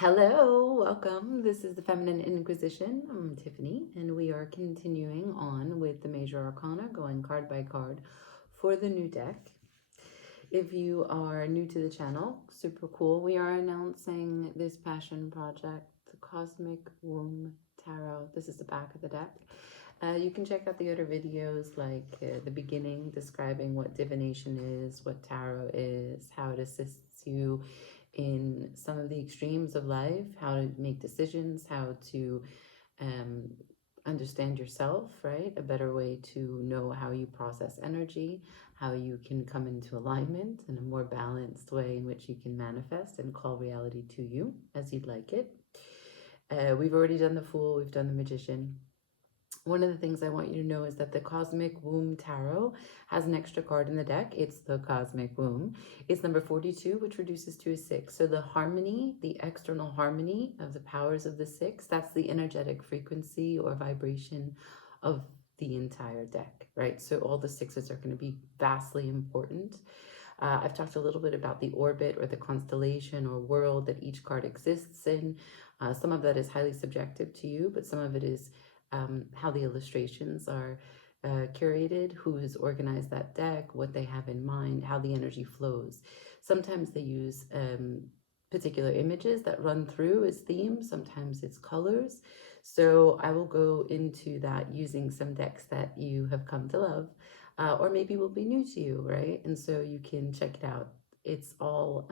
Hello, welcome. This is the Feminine Inquisition. I'm Tiffany, and we are continuing on with the Major Arcana, going card by card for the new deck. If you are new to the channel, super cool. We are announcing this passion project, the Cosmic Womb Tarot. This is the back of the deck. You can check out the other videos like the beginning describing what divination is, what tarot is, how it assists you in some of the extremes of life, how to make decisions, how to understand yourself, right? A better way to know how you process energy, how you can come into alignment in a more balanced way in which you can manifest and call reality to you as you'd like it. We've already done the Fool, we've done the Magician. One of the things I want you to know is that the Cosmic Womb Tarot has an extra card in the deck. It's the Cosmic Womb. It's number 42, which reduces to a 6. So the harmony, the external harmony of the powers of the 6, that's the energetic frequency or vibration of the entire deck, right? So all the 6s are going to be vastly important. I've talked a little bit about the orbit or the constellation or world that each card exists in. Some of that is highly subjective to you, but some of it is how the illustrations are curated, who has organized that deck, what they have in mind, how the energy flows. Sometimes they use particular images that run through as themes, sometimes it's colors. So I will go into that using some decks that you have come to love, or maybe will be new to you, right? And so you can check it out. It's all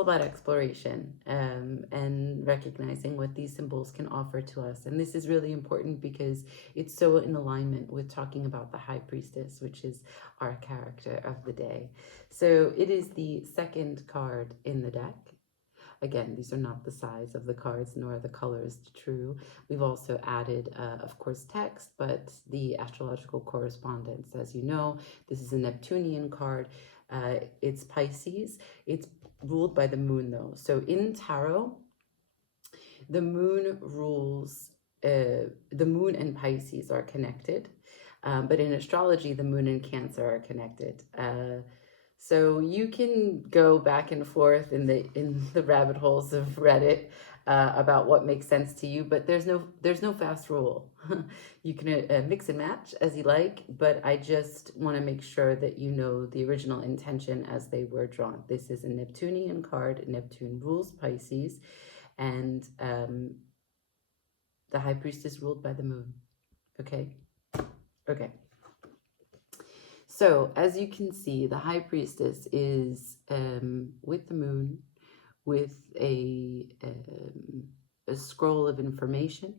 about exploration and recognizing what these symbols can offer to us. And this is really important because it's so in alignment with talking about the High Priestess, which is our character of the day. So it is the second card in the deck. Again, these are not the size of the cards, nor the colors true. We've also added, of course, text, but the astrological correspondence. As you know, this is a Neptunian card. It's Pisces. It's ruled by the moon, though. So in tarot, the moon rules, the moon and Pisces are connected. But in astrology, the moon and Cancer are connected. So you can go back and forth in the rabbit holes of Reddit about what makes sense to you, but there's no fast rule. You can mix and match as you like, but I just want to make sure that you know the original intention as they were drawn. This is a Neptunian card. Neptune rules Pisces, and the High Priestess ruled by the moon. Okay. So as you can see, the High Priestess is with the moon, with a scroll of information.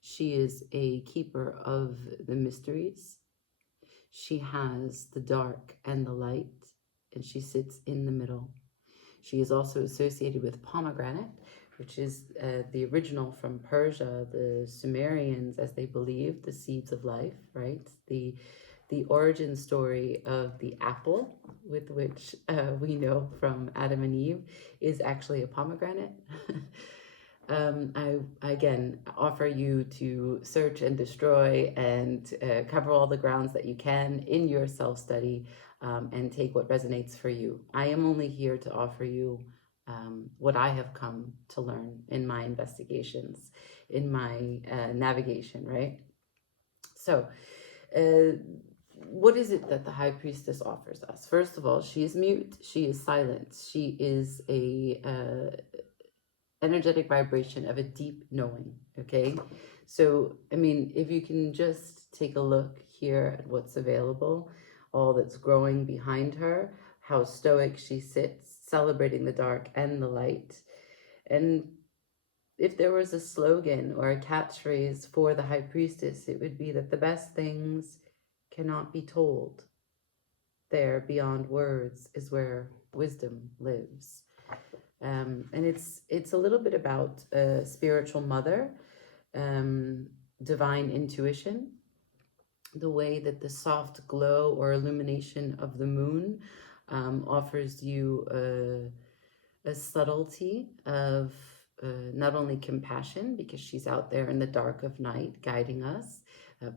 She is a keeper of the mysteries. She has the dark and the light, and she sits in the middle. She is also associated with pomegranate, which is the original from Persia, the Sumerians, as they believed, the seeds of life, right? The origin story of the apple, with which we know from Adam and Eve, is actually a pomegranate. I again offer you to search and destroy and cover all the grounds that you can in your self-study, and take what resonates for you. I am only here to offer you what I have come to learn in my investigations, in my navigation, right? So what is it that the High Priestess offers us? First of all, she is mute, she is silent, she is a energetic vibration of a deep knowing, okay? So, I mean, if you can just take a look here at what's available, all that's growing behind her, how stoic she sits, celebrating the dark and the light. And if there was a slogan or a catchphrase for the High Priestess, it would be that the best things cannot be told. There, beyond words, is where wisdom lives. And it's a little bit about a spiritual mother, divine intuition, the way that the soft glow or illumination of the moon offers you a subtlety of not only compassion, because she's out there in the dark of night guiding us,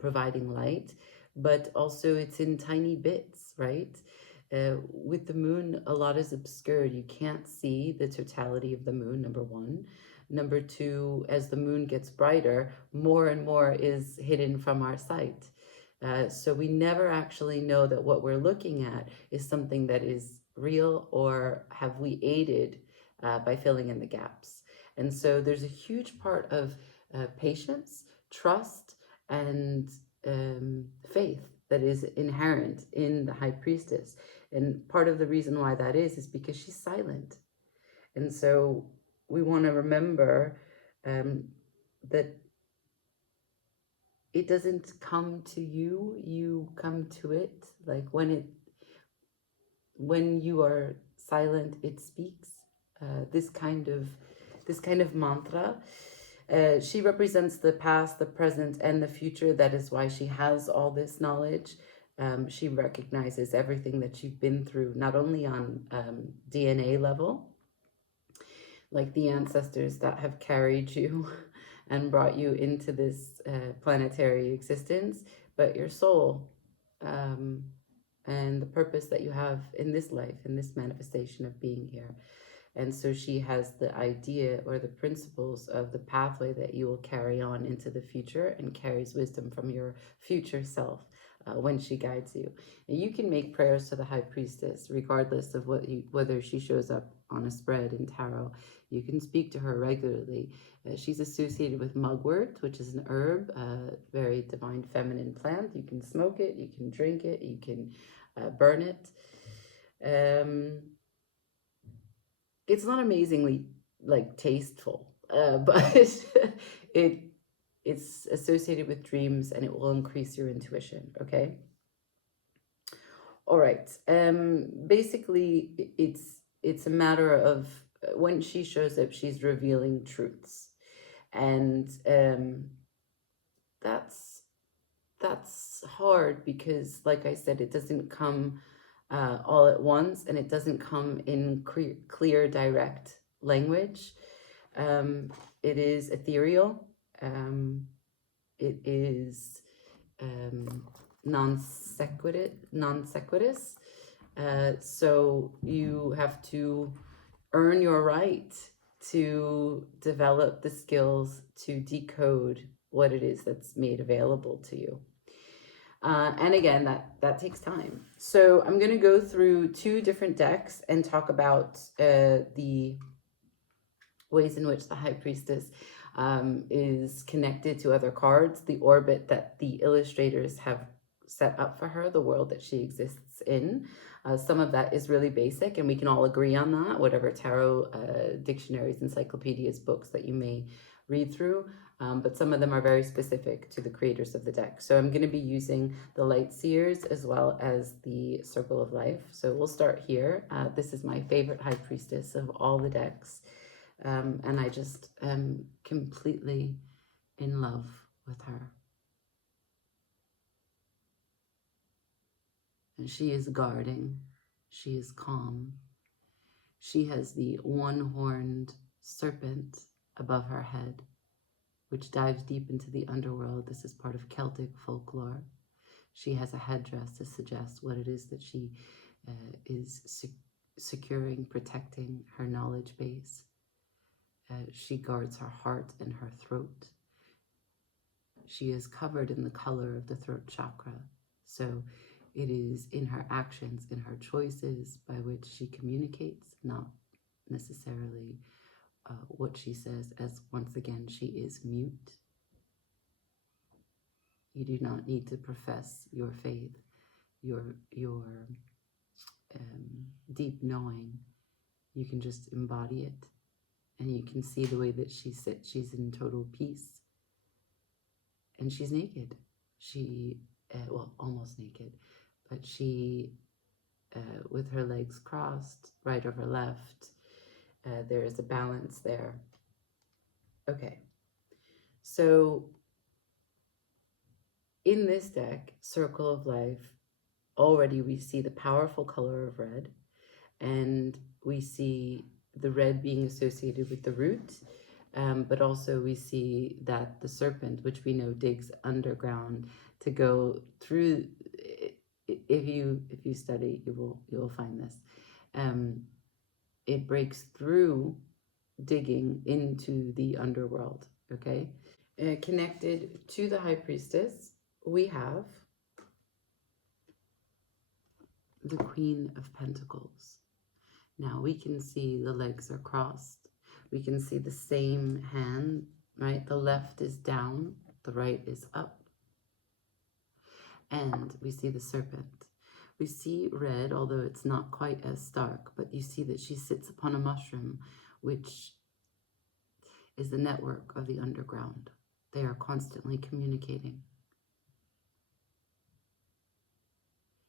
providing light, but also it's in tiny bits, right? With the moon, a lot is obscured. You can't see the totality of the moon, number one. Number two, as the moon gets brighter, more and more is hidden from our sight. So we never actually know that what we're looking at is something that is real, or have we aided by filling in the gaps. And so there's a huge part of patience, trust, and faith that is inherent in the high priestess. And part of the reason why that is because she's silent. And so we want to remember that it doesn't come to you, you come to it. Like when you are silent, it speaks. This kind of mantra. She represents the past, the present, and the future. That is why she has all this knowledge. She recognizes everything that you've been through, not only on DNA level, like the ancestors that have carried you and brought you into this planetary existence, but your soul, and the purpose that you have in this life, in this manifestation of being here. And so she has the idea or the principles of the pathway that you will carry on into the future, and carries wisdom from your future self when she guides you. And you can make prayers to the high priestess regardless of whether she shows up on a spread in tarot. You can speak to her regularly. She's associated with mugwort, which is an herb, very divine feminine plant. You can smoke it, you can drink it, you can burn it. It's not amazingly like tasteful, but it's associated with dreams, and it will increase your intuition. Okay. All right. Basically, it's a matter of when she shows up, she's revealing truths, and that's hard because, like I said, it doesn't come all at once, and it doesn't come in clear, direct language. It is ethereal. It is non sequitus. So you have to earn your right to develop the skills to decode what it is that's made available to you. And again, that takes time. So I'm going to go through two different decks and talk about the ways in which the High Priestess is connected to other cards, the orbit that the illustrators have set up for her, the world that she exists in. Some of that is really basic, and we can all agree on that, whatever tarot dictionaries, encyclopedias, books that you may read through. But some of them are very specific to the creators of the deck. So I'm going to be using the Light Seers as well as the Circle of Life. So we'll start here. This is my favorite High Priestess of all the decks. And I just am completely in love with her. And she is guarding. She is calm. She has the one-horned serpent above her head, which dives deep into the underworld. This is part of Celtic folklore. She has a headdress to suggest what it is that she is securing, protecting her knowledge base. She guards her heart and her throat. She is covered in the color of the throat chakra. So it is in her actions, in her choices, by which she communicates, not necessarily what she says, as once again, she is mute. You do not need to profess your faith, your deep knowing. You can just embody it, and you can see the way that she sits. She's in total peace, and she's naked. She, well, almost naked, but she, with her legs crossed, right over left, there is a balance there. Okay, so in this deck, Circle of Life, already we see the powerful color of red, and we see the red being associated with the root, but also we see that the serpent, which we know digs underground to go through, if you study, you will find this. It breaks through digging into the underworld. Okay, connected to the High Priestess, we have the Queen of Pentacles. Now we can see the legs are crossed. We can see the same hand, right? The left is down, the right is up. And we see the serpent. We see red, although it's not quite as stark, but you see that she sits upon a mushroom, which is the network of the underground. They are constantly communicating.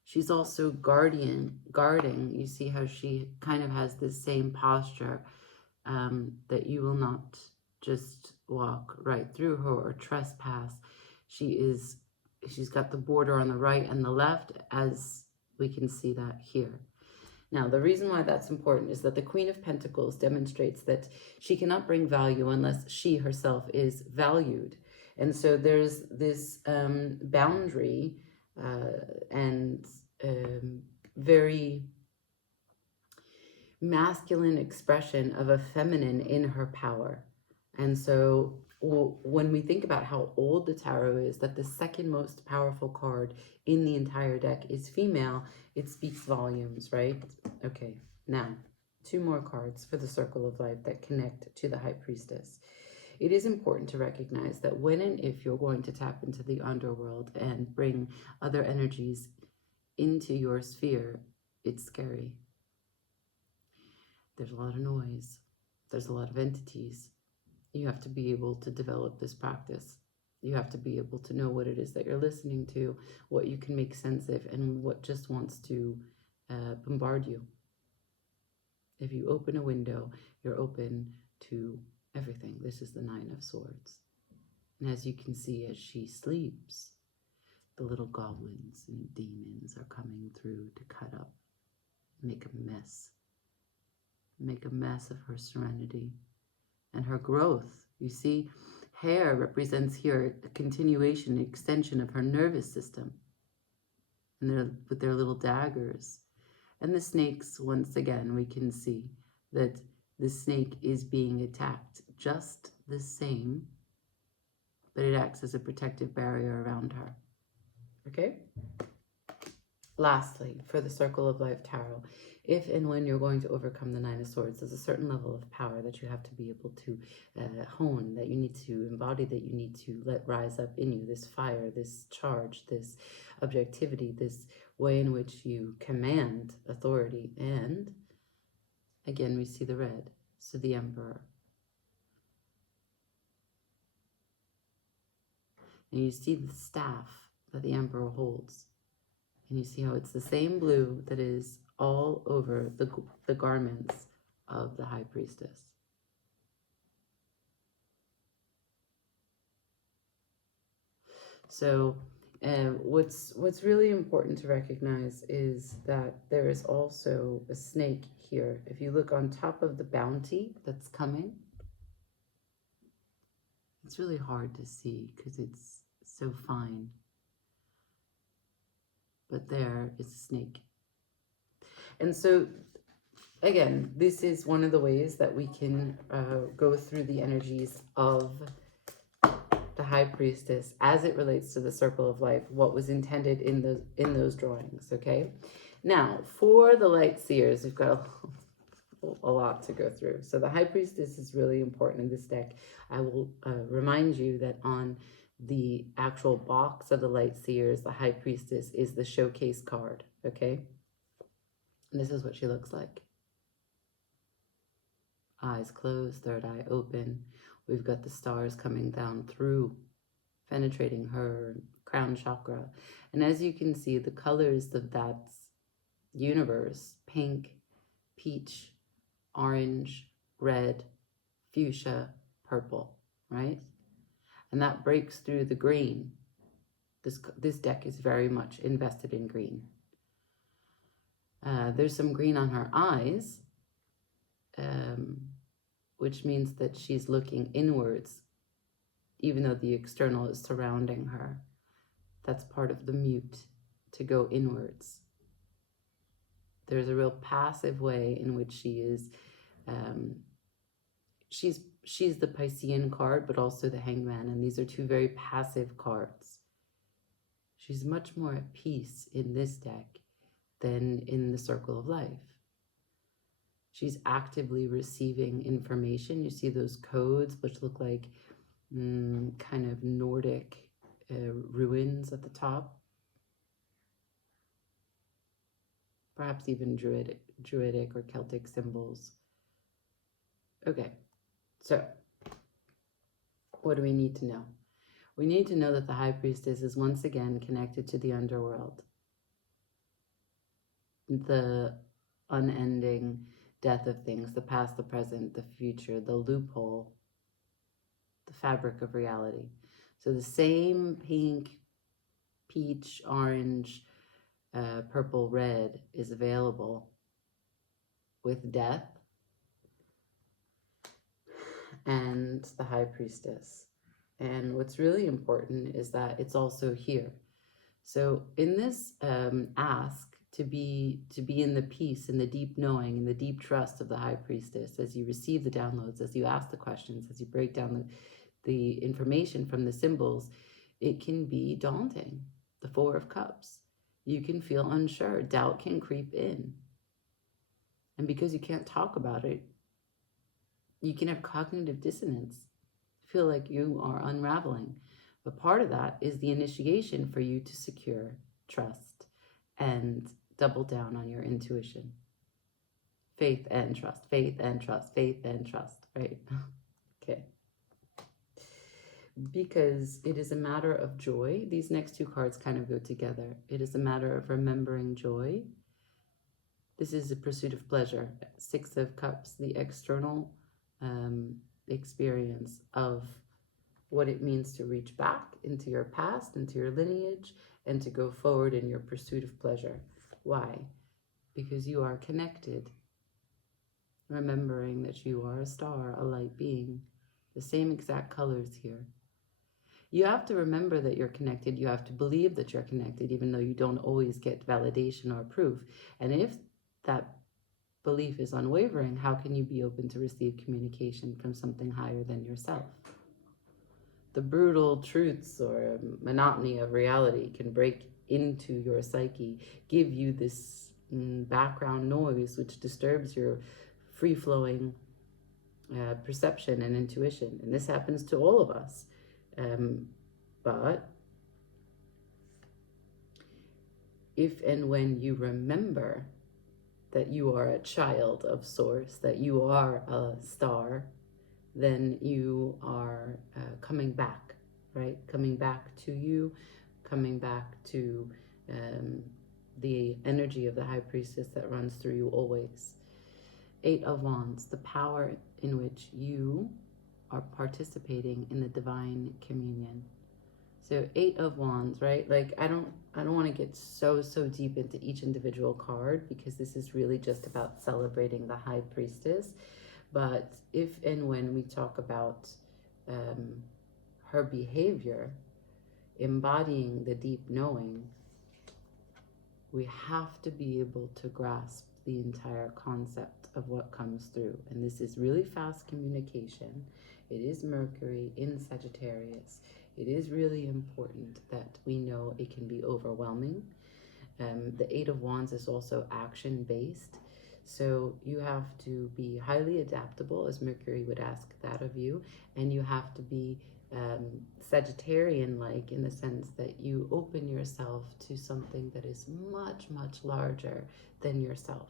She's also guarding. You see how she kind of has this same posture, that you will not just walk right through her or trespass. She's got the border on the right and the left, as we can see that here. Now, the reason why that's important is that the Queen of Pentacles demonstrates that she cannot bring value unless she herself is valued. And so there's this boundary and very masculine expression of a feminine in her power. And so when we think about how old the tarot is, that the second most powerful card in the entire deck is female, it speaks volumes, right? Okay, now 2 more cards for the Circle of Life that connect to the High Priestess. It is important to recognize that when and if you're going to tap into the underworld and bring other energies into your sphere, it's scary. There's a lot of noise. There's a lot of entities. You have to be able to develop this practice. You have to be able to know what it is that you're listening to, what you can make sense of, and what just wants to bombard you. If you open a window, you're open to everything. This is the 9 of Swords. And as you can see, as she sleeps, the little goblins and demons are coming through to cut up, make a mess. Make a mess of her serenity and her growth. You see, hair represents here a continuation, an extension of her nervous system. And with their little daggers. And the snakes, once again, we can see that the snake is being attacked just the same, but it acts as a protective barrier around her. Okay? Lastly, for the Circle of Life Tarot, if and when you're going to overcome the 9 of Swords, there's a certain level of power that you have to be able to hone, that you need to embody, that you need to let rise up in you, this fire, this charge, this objectivity, this way in which you command authority. And again, we see the red, so the Emperor. And you see the staff that the Emperor holds. And you see how it's the same blue that is all over the garments of the High Priestess. So what's really important to recognize is that there is also a snake here. If you look on top of the bounty that's coming, it's really hard to see because it's so fine. But there is a snake. And so, again, this is one of the ways that we can go through the energies of the High Priestess as it relates to the Circle of Life, what was intended in those drawings, okay? Now, for the Light Seers, we've got a lot to go through. So the High Priestess is really important in this deck. I will remind you that on the actual box of the Light Seers, the High Priestess is the showcase card, okay? And this is what she looks like. Eyes closed, third eye open. We've got the stars coming down through, penetrating her crown chakra. And as you can see, the colors of that universe, pink, peach, orange, red, fuchsia, purple, right? And that breaks through the green. This deck is very much invested in green. There's some green on her eyes, which means that she's looking inwards, even though the external is surrounding her. That's part of the mute to go inwards. There's a real passive way in which she is, she's the Piscean card, but also the Hangman, and these are two very passive cards. She's much more at peace in this deck than in the Circle of Life. She's actively receiving information. You see those codes, which look like kind of Nordic ruins at the top. Perhaps even druidic or Celtic symbols. Okay, so what do we need to know? We need to know that the High Priestess is once again connected to the underworld. The unending death of things, the past, the present, the future, the loophole, the fabric of reality. So the same pink, peach, orange, purple, red is available with death and the High Priestess. And what's really important is that it's also here. So in this ask to be in the peace, in the deep knowing, in the deep trust of the High Priestess, as you receive the downloads, as you ask the questions, as you break down the information from the symbols, it can be daunting. The Four of Cups. You can feel unsure. Doubt can creep in. And because you can't talk about it, you can have cognitive dissonance. Feel like you are unraveling. But part of that is the initiation for you to secure trust and double down on your intuition. Faith and trust, faith and trust, faith and trust, right? Okay. Because it is a matter of joy. These next two cards kind of go together. It is a matter of remembering joy. This is a pursuit of pleasure. Six of Cups, the external experience of what it means to reach back into your past, into your lineage, and to go forward in your pursuit of pleasure. Why? Because you are connected. Remembering that you are a star, a light being. The same exact colors here. You have to remember that you're connected. You have to believe that you're connected, even though you don't always get validation or proof. And if that belief is unwavering, how can you be open to receive communication from something higher than yourself? The brutal truths or monotony of reality can break into your psyche, give you this background noise which disturbs your free-flowing perception and intuition. And this happens to all of us. But if and when you remember that you are a child of Source, that you are a star, then you are coming back, right? Coming back to you, coming back to the energy of the High Priestess that runs through you always. Eight of Wands, the power in which you are participating in the divine communion. So Eight of Wands, right? Like I don't want to get so deep into each individual card because this is really just about celebrating the High Priestess. But if and when we talk about her behavior, embodying the deep knowing, we have to be able to grasp the entire concept of what comes through. And this is really fast communication. It is Mercury in Sagittarius. It is really important that we know it can be overwhelming. The Eight of Wands is also action-based. So you have to be highly adaptable, as Mercury would ask that of you. And you have to be Sagittarian-like in the sense that you open yourself to something that is much larger than yourself.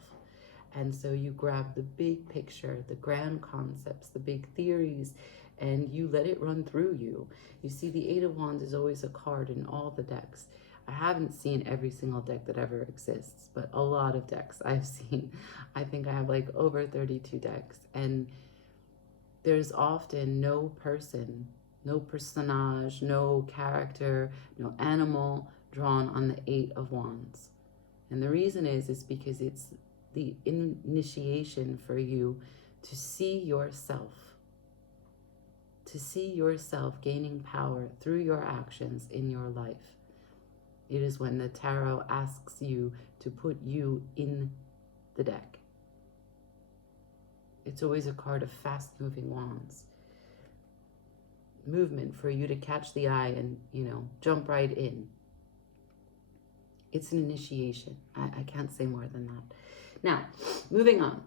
And so you grab the big picture, the grand concepts, the big theories, and you let it run through you. You see, the Eight of Wands is always a card in all the decks. I haven't seen every single deck that ever exists, but a lot of decks I've seen. I think I have like over 32 decks. And there's often no person, no personage, no character, no animal drawn on the Eight of Wands. And the reason is because it's the initiation for you to see yourself gaining power through your actions in your life. It is when the tarot asks you to put you in the deck. It's always a card of fast-moving wands. Movement for you to catch the eye and, jump right in. It's an initiation. I can't say more than that. Now, moving on.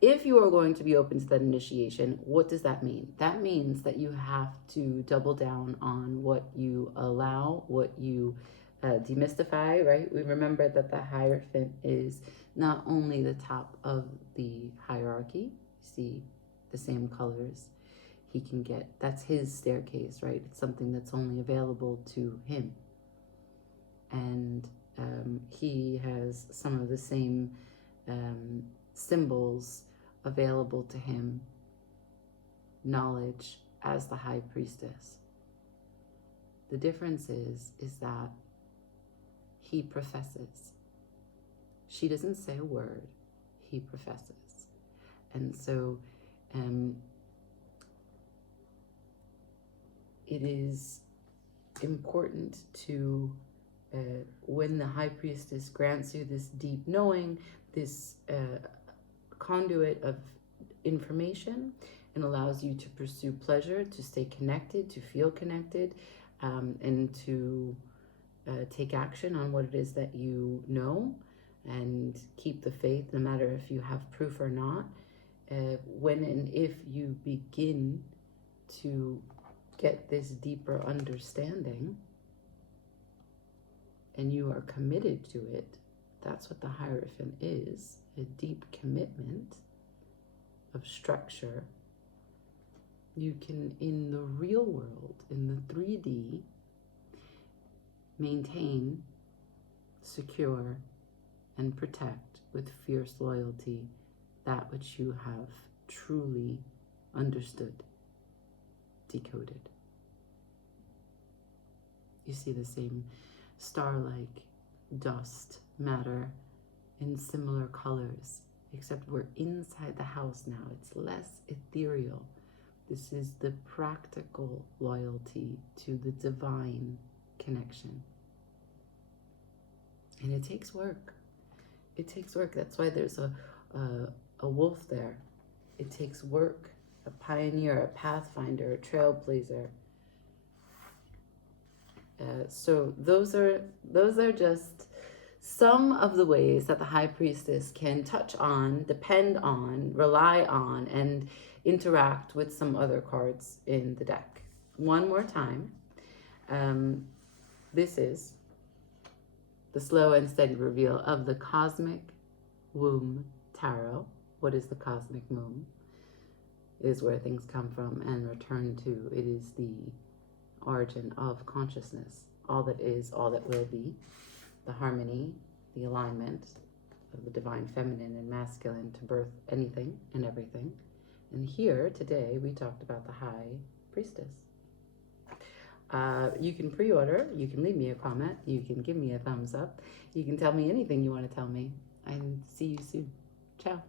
If you are going to be open to that initiation, what does that mean? That means that you have to double down on what you allow, what you demystify, right? We remember that the Hierophant is not only the top of the hierarchy. See the same colors he can get. That's his staircase, right? It's something that's only available to him. And he has some of the same symbols available to him, knowledge, as the High Priestess. The difference is that he professes. She doesn't say a word, he professes. And so it is important to, when the High Priestess grants you this deep knowing, this conduit of information, and allows you to pursue pleasure, to stay connected, to feel connected, and to take action on what it is that you know, and keep the faith, no matter if you have proof or not. When and if you begin to get this deeper understanding and you are committed to it, that's what the Hierophant is, a deep commitment of structure. You can, in the real world, in the 3D, maintain, secure, and protect with fierce loyalty that which you have truly understood, decoded. You see the same star-like dust, matter, in similar colors, except we're inside the house now. It's less ethereal. This is the practical loyalty to the divine connection. And it takes work. It takes work. That's why there's a wolf there. It takes work. A pioneer, a pathfinder, a trailblazer. So those are just some of the ways that the High Priestess can touch on, depend on, rely on, and interact with some other cards in the deck. One more time. This is the slow and steady reveal of the Cosmic Womb Tarot. What is the Cosmic Womb? It is where things come from and return to. It is the origin of consciousness. All that is, all that will be. The harmony, the alignment of the divine feminine and masculine to birth anything and everything. And here, today, we talked about the High Priestess. You can pre-order, you can leave me a comment, you can give me a thumbs up, you can tell me anything you want to tell me, and see you soon. Ciao.